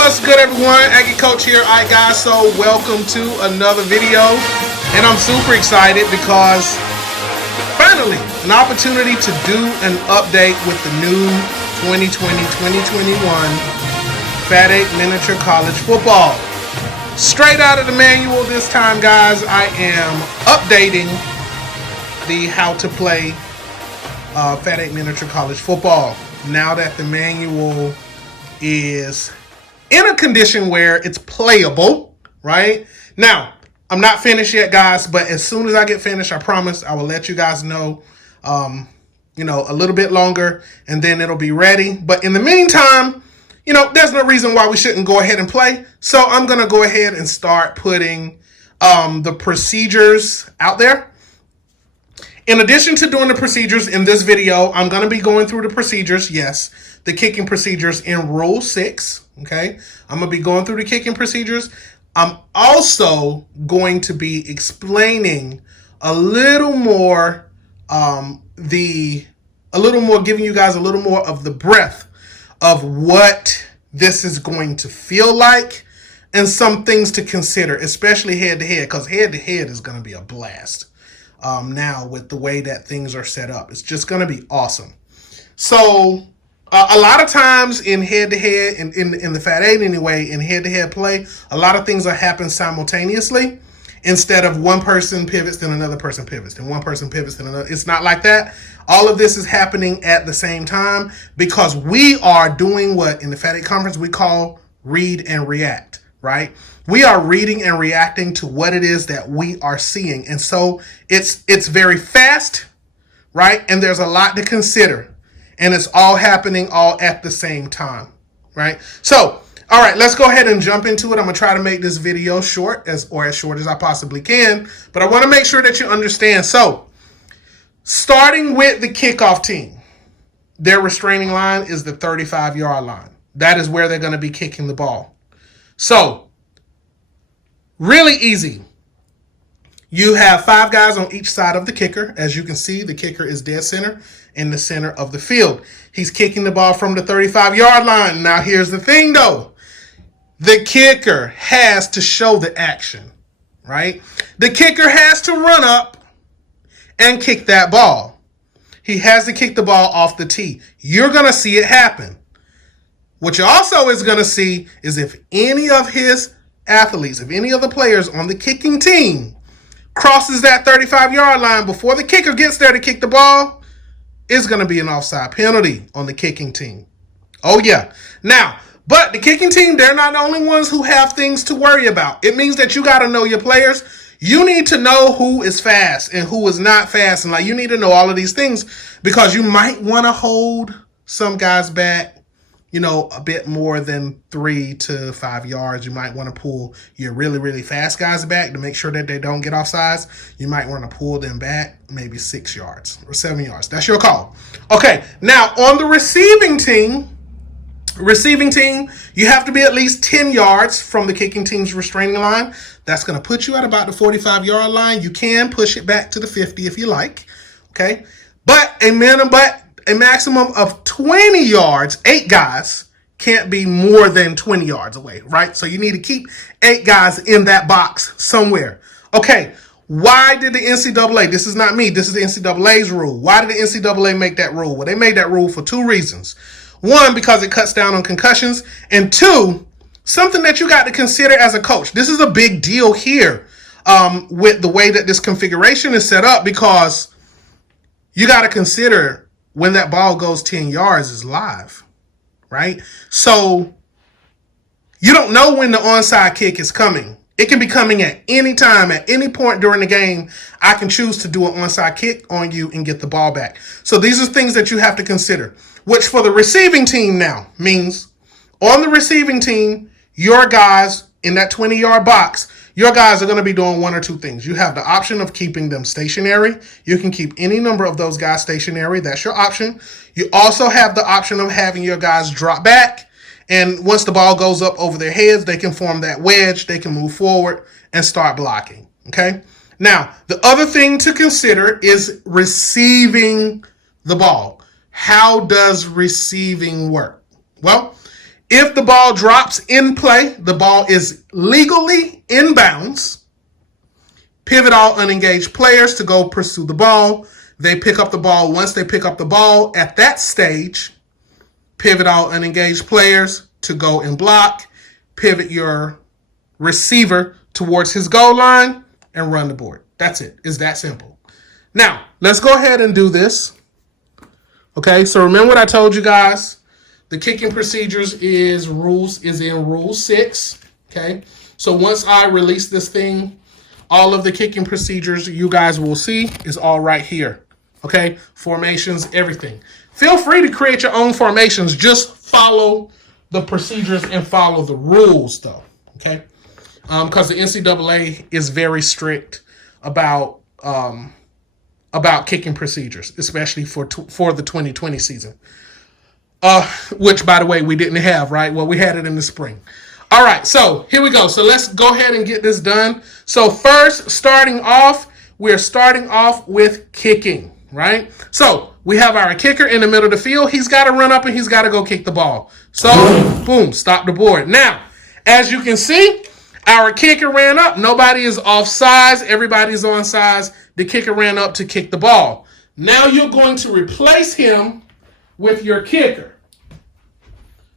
What's good, everyone? Aggie Coach here. All right, guys, so welcome to another video. And I'm super excited because finally, an opportunity to do an update with the new 2020-2021 FAT8 Miniature College Football. Straight out of the manual this time, guys, I am updating the how to play FAT8 Miniature College Football. Now that the manual is in a condition where it's playable, right? Now, I'm not finished yet, guys, but as soon as I get finished, I promise I will let you guys know, a little bit longer, and then it'll be ready. But in the meantime, there's no reason why we shouldn't go ahead and play. So I'm going to go ahead and start putting the procedures out there. In addition to doing the procedures in this video, I'm going to be going through the procedures, yes, the kicking procedures in Rule 6, okay? I'm going to be going through the kicking procedures. I'm also going to be explaining a little more, giving you guys a little more of the breadth of what this is going to feel like and some things to consider, especially head-to-head, because head-to-head is going to be a blast. Now with the way that things are set up, it's just going to be awesome. So a lot of times in head-to-head, in the FAT8 anyway, in head-to-head play, a lot of things are happening simultaneously. Instead of one person pivots, then another person pivots, then one person pivots, then another. It's not like that. All of this is happening at the same time because we are doing what in the FAT8 conference we call read and react, right? We are reading and reacting to what it is that we are seeing. And so it's very fast, right? And there's a lot to consider. And it's all happening all at the same time, right? So, all right, let's go ahead and jump into it. I'm going to try to make this video short, as short as I possibly can. But I want to make sure that you understand. So, starting with the kickoff team, their restraining line is the 35-yard line. That is where they're going to be kicking the ball. So, really easy. You have 5 guys on each side of the kicker. As you can see, the kicker is dead center in the center of the field. He's kicking the ball from the 35-yard line. Now, here's the thing, though. The kicker has to show the action, right? The kicker has to run up and kick that ball. He has to kick the ball off the tee. You're going to see it happen. What you also is going to see is if any of his athletes, if any of the players on the kicking team crosses that 35-yard line before the kicker gets there to kick the ball, it's going to be an offside penalty on the kicking team. Oh, yeah. Now, but the kicking team, they're not the only ones who have things to worry about. It means that you got to know your players. You need to know who is fast and who is not fast. And you need to know all of these things because you might want to hold some guys back, a bit more than 3 to 5 yards. You might want to pull your really, really fast guys back to make sure that they don't get offsides. You might want to pull them back maybe 6 yards or 7 yards. That's your call. Okay, now on the receiving team, you have to be at least 10 yards from the kicking team's restraining line. That's going to put you at about the 45-yard line. You can push it back to the 50 if you like. Okay, but a maximum of 20 yards, 8 guys can't be more than 20 yards away, right? So you need to keep 8 guys in that box somewhere. Okay, why did the NCAA, this is not me, this is the NCAA's rule. Why did the NCAA make that rule? Well, they made that rule for 2 reasons. 1, because it cuts down on concussions, and 2, something that you got to consider as a coach. This is a big deal here with the way that this configuration is set up because you got to consider when that ball goes 10 yards is live, right? So you don't know when the onside kick is coming. It can be coming at any time, at any point during the game. I can choose to do an onside kick on you and get the ball back. So these are things that you have to consider, which for the receiving team now means on the receiving team, your guys in that 20-yard box, your guys are going to be doing 1 or 2 things. You have the option of keeping them stationary. You can keep any number of those guys stationary. That's your option. You also have the option of having your guys drop back. And once the ball goes up over their heads, they can form that wedge. They can move forward and start blocking. Okay. Now, the other thing to consider is receiving the ball. How does receiving work? Well, If the ball drops in play, the ball is legally in bounds. Pivot all unengaged players to go pursue the ball. They pick up the ball. Once they pick up the ball at that stage, pivot all unengaged players to go and block. Pivot your receiver towards his goal line and run the board. That's it. It's that simple. Now, let's go ahead and do this. Okay, so remember what I told you guys. The kicking procedures is in rule 6. Okay, so once I release this thing, all of the kicking procedures you guys will see is all right here. Okay, formations, everything. Feel free to create your own formations. Just follow the procedures and follow the rules, though. Okay, because the NCAA is very strict about kicking procedures, especially for the 2020 season. Which, by the way, we didn't have, right? Well, we had it in the spring. All right, so here we go. So let's go ahead and get this done. So first, we're starting off with kicking, right? So we have our kicker in the middle of the field. He's got to run up and he's got to go kick the ball. So, boom, stop the board. Now, as you can see, our kicker ran up. Nobody is off sides. Everybody's on sides. The kicker ran up to kick the ball. Now you're going to replace him with your kicker.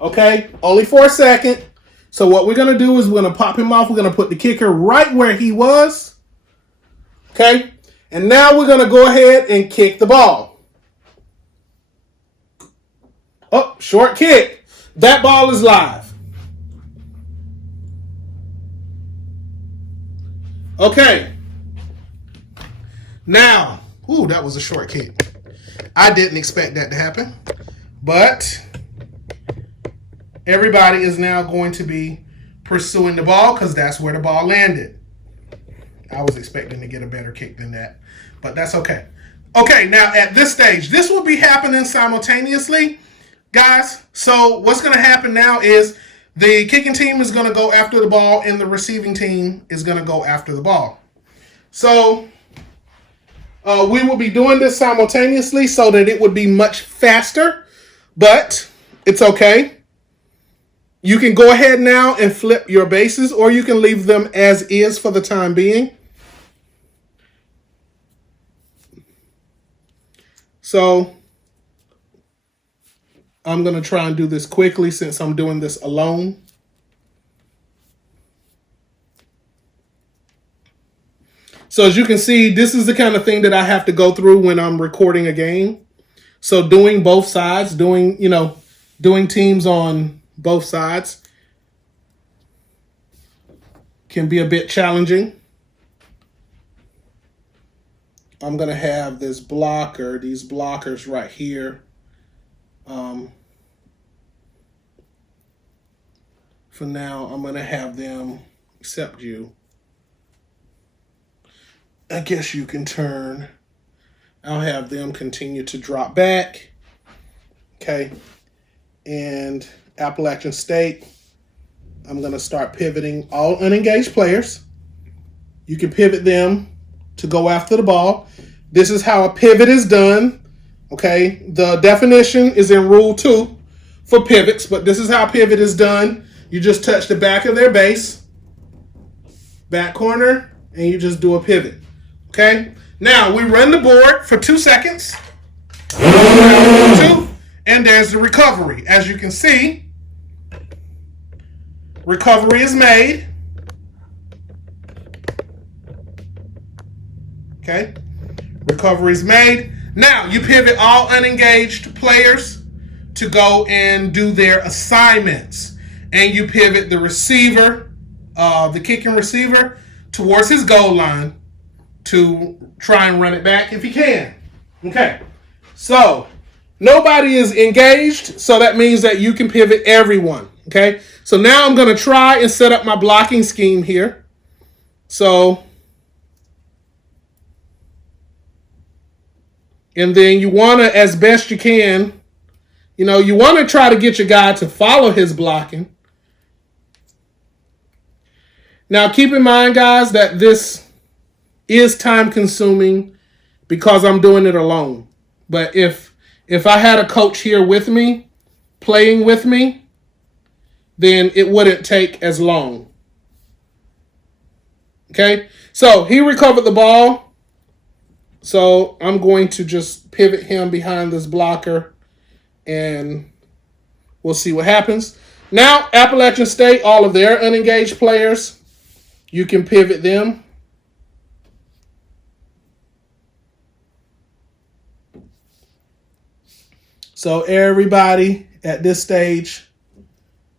Okay, only for a second. So what we're going to do is we're going to pop him off. We're going to put the kicker right where he was. Okay, and now we're going to go ahead and kick the ball. Oh, short kick. That ball is live. Okay. Now, that was a short kick. I didn't expect that to happen. But everybody is now going to be pursuing the ball because that's where the ball landed. I was expecting to get a better kick than that, but that's okay. Okay, now at this stage, this will be happening simultaneously, guys. So what's going to happen now is the kicking team is going to go after the ball and the receiving team is going to go after the ball. So we will be doing this simultaneously so that it would be much faster, but it's okay. You can go ahead now and flip your bases, or you can leave them as is for the time being. So I'm going to try and do this quickly since I'm doing this alone. So as you can see, this is the kind of thing that I have to go through when I'm recording a game. So doing both sides, doing teams on both sides can be a bit challenging. I'm going to have these blockers right here. For now, I'm going to have them, except you. I guess you can turn. I'll have them continue to drop back. Okay. And Appalachian State, I'm going to start pivoting all unengaged players. You can pivot them to go after the ball. This is how a pivot is done. Okay. The definition is in Rule 2 for pivots, but this is how a pivot is done. You just touch the back of their base, back corner, and you just do a pivot. Okay. Now we run the board for 2 seconds. 2, and there's the recovery. As you can see, recovery is made. Okay. Recovery is made. Now you pivot all unengaged players to go and do their assignments. And you pivot the receiver, the kicking receiver, towards his goal line to try and run it back if he can. Okay. So nobody is engaged, so that means that you can pivot everyone. Okay. So now I'm going to try and set up my blocking scheme here. So, and then you want to, as best you can, you want to try to get your guy to follow his blocking. Now, keep in mind, guys, that this is time consuming because I'm doing it alone. But if I had a coach here with me, playing with me, then it wouldn't take as long. Okay, so he recovered the ball. So I'm going to just pivot him behind this blocker, and we'll see what happens. Now, Appalachian State, all of their unengaged players, you can pivot them. So everybody at this stage,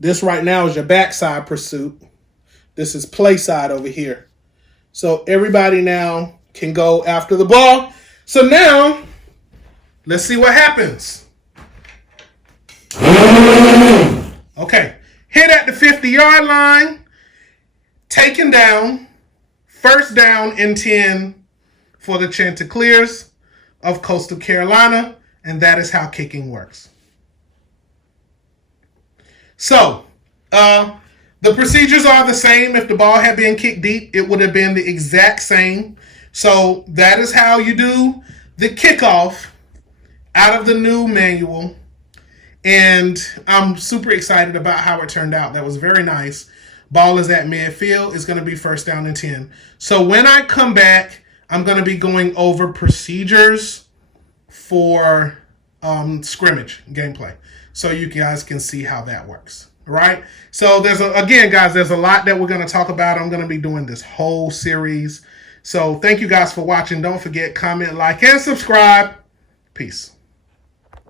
this right now is your backside pursuit. This is play side over here. So everybody now can go after the ball. So now, let's see what happens. Okay, hit at the 50-yard line, taken down, first down and 10 for the Chanticleers of Coastal Carolina, and that is how kicking works. So, the procedures are the same. If the ball had been kicked deep, it would have been the exact same. So that is how you do the kickoff out of the new manual. And I'm super excited about how it turned out. That was very nice. Ball is at midfield. It's going to be first down and 10. So when I come back, I'm going to be going over procedures for scrimmage gameplay, so you guys can see how that works. All right. So there's a lot that we're going to talk about. I'm going to be doing this whole series. So thank you guys for watching. Don't forget, comment, like, and subscribe. Peace.